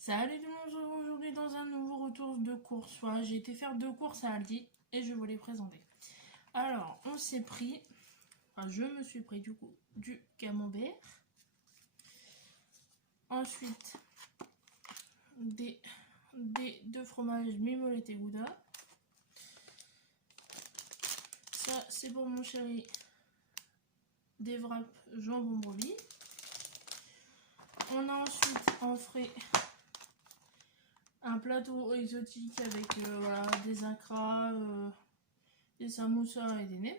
Salut tout le monde, on se retrouve aujourd'hui dans un nouveau retour de course. Voilà, j'ai été faire 2 courses à Aldi et je vais vous les présenter. Alors, on s'est pris, je me suis pris du coup du camembert. Ensuite, deux fromages Mimolette et Gouda. Ça, c'est pour mon chéri, des wraps jambon brebis. On a ensuite en frais un plateau exotique avec voilà, des acras, des samoussas et des nems.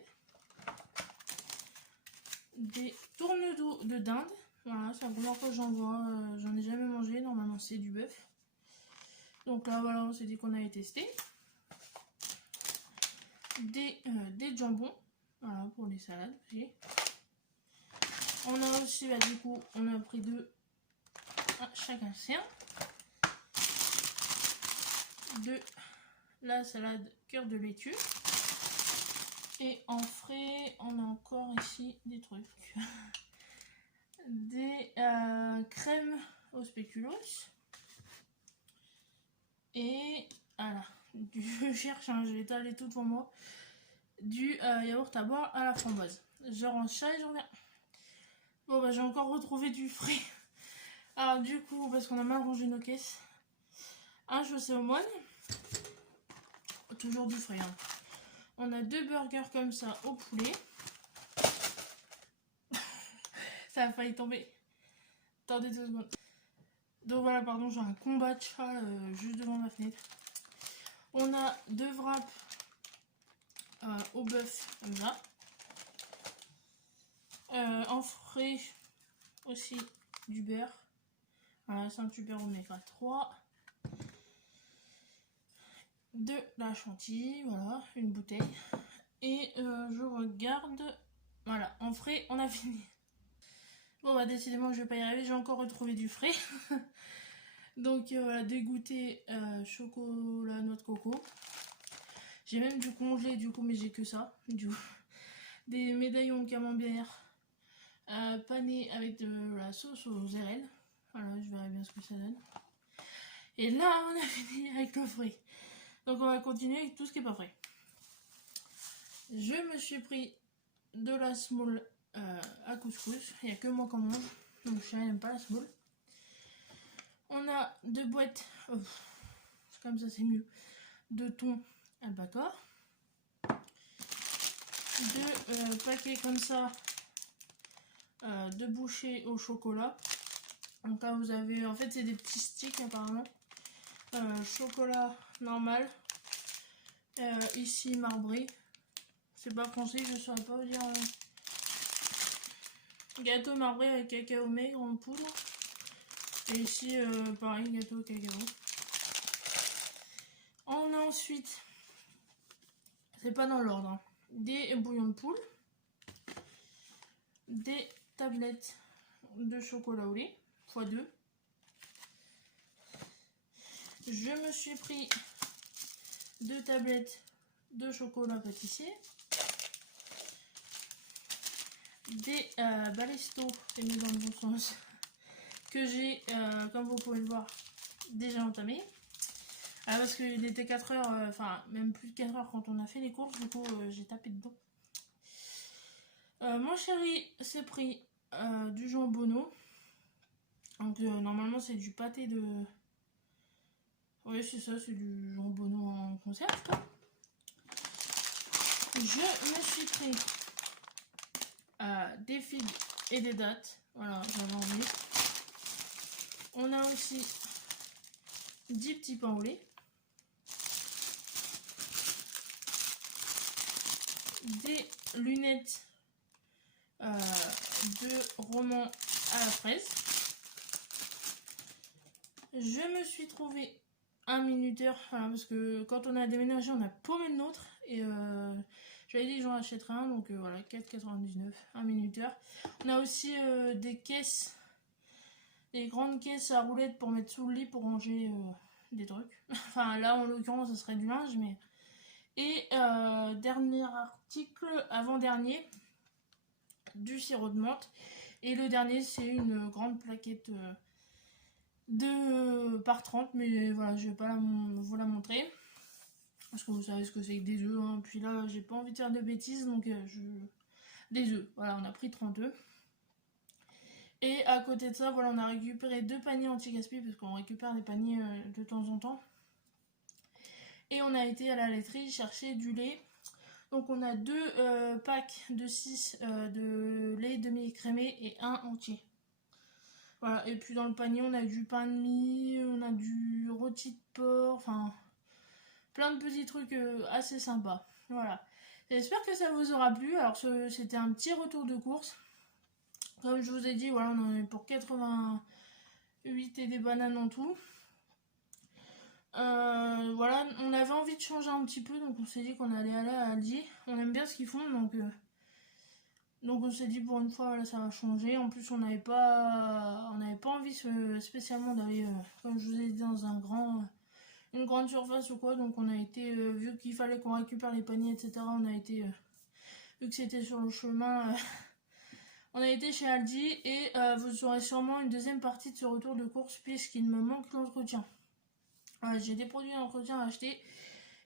Des tourne-dos de dinde. Voilà, c'est la première fois que j'en vois. J'en ai jamais mangé. Normalement, c'est du bœuf. Donc là, voilà, on s'est dit qu'on allait tester. Des jambons. Voilà, pour les salades aussi. On a aussi, bah, du coup, on a pris chacun sien. De la salade cœur de laitue. Et en frais, on a encore ici des trucs. Des crèmes au spéculoos. Et voilà, je cherche, hein, je vais étaler tout devant moi. Du yaourt à boire à la framboise. Je range ça et je reviens. Bon, bah j'ai encore retrouvé du frais. Alors, du coup, parce qu'on a mal rangé nos caisses, un chaussé au moine. Toujours du frais. Hein. On a 2 burgers comme ça au poulet. Ça a failli tomber. Attendez 2 secondes. Donc voilà, pardon, j'ai un combat de chat juste devant ma fenêtre. On a 2 wraps au bœuf, comme ça. En frais aussi du beurre. Voilà, c'est un super oméga 3. De la chantilly, voilà, une bouteille. Et je regarde. Voilà, en frais, on a fini. Bon, bah, décidément, je vais pas y arriver. J'ai encore retrouvé du frais. Donc, voilà, des goûters chocolat, noix de coco. J'ai même du congelé, du coup, mais j'ai que ça. Des médaillons de camembert panés avec de la sauce aux RL. Voilà, je verrai bien ce que ça donne. Et là, on a fini avec le frais. Donc, on va continuer avec tout ce qui n'est pas frais. Je me suis pris de la semoule à couscous. Il n'y a que moi qui en mange. Donc, je n'aime pas la semoule. On a 2 boîtes. Comme ça, c'est mieux. De thon albacore. 2 paquets comme ça. De bouchées au chocolat. Donc là, vous avez. En fait, c'est des petits sticks apparemment. Chocolat normal. Ici, marbré. C'est pas français, je saurais pas vous dire. Gâteau marbré avec cacao maigre en poudre. Et ici, pareil, gâteau au cacao. On a ensuite, c'est pas dans l'ordre, hein, des bouillons de poule. Des tablettes de chocolat au lait, x2. Je me suis pris 2 tablettes de chocolat pâtissier. Des balestos, c'est mis dans le bon sens, que j'ai, comme vous pouvez le voir, déjà entamé. Parce qu'il était 4 heures, enfin même plus de 4 heures quand on a fait les courses, du coup j'ai tapé dedans. Mon chéri s'est pris du jambonneau. Donc normalement c'est du pâté de... Oui, c'est ça, c'est du jambonneau en conserve quoi. Je me suis pris des figues et des dattes. Voilà, j'avais envie. On a aussi 10 petits pains au lait. Des lunettes de roman à la fraise. Je me suis trouvé un minuteur, parce que quand on a déménagé, on a paumé le nôtre. Et j'avais dit que j'en achèterais un, donc voilà, 4,99, un minuteur. On a aussi des caisses, des grandes caisses à roulettes pour mettre sous le lit pour ranger des trucs. Enfin là, en l'occurrence, ça serait du linge, mais... Et dernier article, avant-dernier, du sirop de menthe. Et le dernier, c'est une grande plaquette de par 30, mais voilà, je vais pas vous la montrer. Parce que vous savez ce que c'est que des œufs, hein. Puis là, j'ai pas envie de faire de bêtises, donc des œufs. Voilà, on a pris 30 œufs. Et à côté de ça, voilà, on a récupéré 2 paniers anti-gaspi, parce qu'on récupère des paniers de temps en temps. Et on a été à la laiterie chercher du lait. Donc on a 2 packs de 6 de lait demi-écrémé et 1 entier. Voilà, et puis dans le panier, on a du pain de mie, on a du rôti de porc, enfin, plein de petits trucs assez sympas. Voilà. J'espère que ça vous aura plu. Alors, c'était un petit retour de course. Comme je vous ai dit, voilà, on en est pour 88 et des bananes en tout. Voilà, on avait envie de changer un petit peu, donc on s'est dit qu'on allait aller à Aldi. On aime bien ce qu'ils font, donc on s'est dit pour une fois, voilà, ça va changer. En plus, on n'avait pas envie spécialement d'aller, comme je vous ai dit, dans une grande surface ou quoi. Donc on a été, vu qu'il fallait qu'on récupère les paniers, etc. On a été, vu que c'était sur le chemin, on a été chez Aldi. Et vous aurez sûrement une deuxième partie de ce retour de course, puisqu'il me manque l'entretien. J'ai des produits d'entretien à acheter.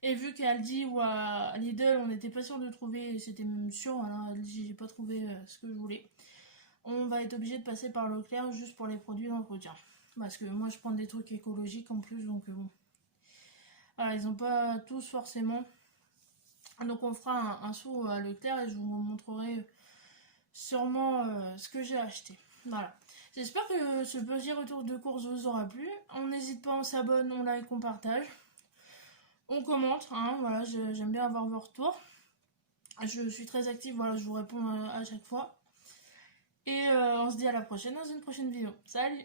Et vu qu'à Aldi ou à Lidl, on n'était pas sûr de trouver, c'était même sûr, alors à Aldi, j'ai pas trouvé ce que je voulais. On va être obligé de passer par Leclerc juste pour les produits d'entretien. Parce que moi, je prends des trucs écologiques en plus, donc bon. Voilà, ils n'ont pas tous forcément. Donc on fera un saut à Leclerc et je vous montrerai sûrement ce que j'ai acheté. Voilà. J'espère que ce petit retour de course vous aura plu. On n'hésite pas, on s'abonne, on like, on partage. On commente, hein, voilà, j'aime bien avoir vos retours. Je suis très active, voilà, je vous réponds à chaque fois. Et on se dit à la prochaine dans une prochaine vidéo. Salut!